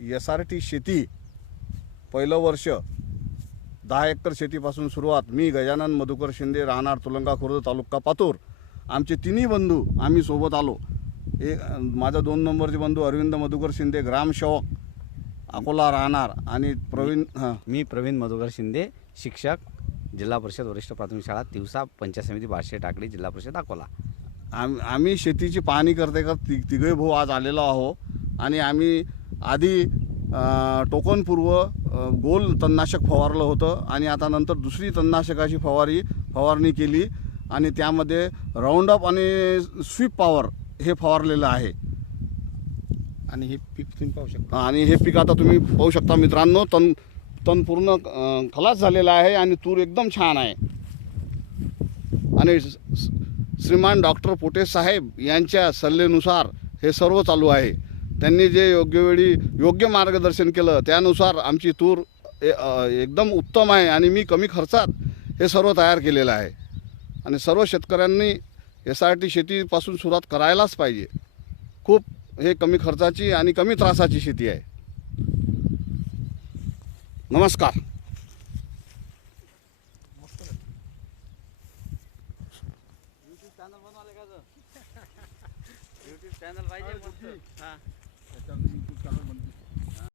SRT शेती पहिलं वर्ष 10 एकर शेतीपासून सुरुवात. मी गजानन मधुकर शिंदे, राहणार तुलंगा खुर्द, तालुका पातूर. आमचे तिन्ही बंधू आम्ही सोबत आलो. माझा 2 नंबरचे बंधू अरविंद मधुकर शिंदे, ग्रामसेवक अकोला राहणार, आणि मी प्रवीण मधुकर शिंदे, शिक्षक, जिल्हा परिषद वरिष्ठ प्राथमिक शाळा तिवसा, पंचायत समिती बार्शी टाकळी, जिल्हा परिषद अकोला. आम्ही शेतीची पाहणी करते का तिघे भाऊ आज आलेलो आहो. आणि आम्ही आधी टोकनपूर्व गोल तणनाशक फवारलं होतं, आणि आता नंतर दुसरी तणनाशकाची फवारणी केली, आणि त्यामध्ये राऊंडअप आणि स्वीप पॉवर हे फवारलेलं आहे. आणि हे पीक तुम्ही पाहू शकता. आणि हे पीक आता तुम्ही पाहू शकता मित्रांनो, तण पूर्ण खलास झालेला आहे, आणि तूर एकदम छान आहे. आणि श्रीमान डॉक्टर पोटे साहेब यांच्या सल्लेनुसार हे सर्व चालू आहे. त्यांनी जे योग्य वेळी योग्य मार्गदर्शन केलं त्यानुसार आमची तूर एकदम उत्तम आहे, आणि मी कमी खर्चात हे सर्व तयार केलेलं आहे. आणि सर्व शेतकऱ्यांनी SRT शेतीपासून सुरुवात करायलाच पाहिजे. खूप हे कमी खर्चाची आणि कमी त्रासाची शेती आहे. नमस्कार. YouTube चॅनल पाहिजे.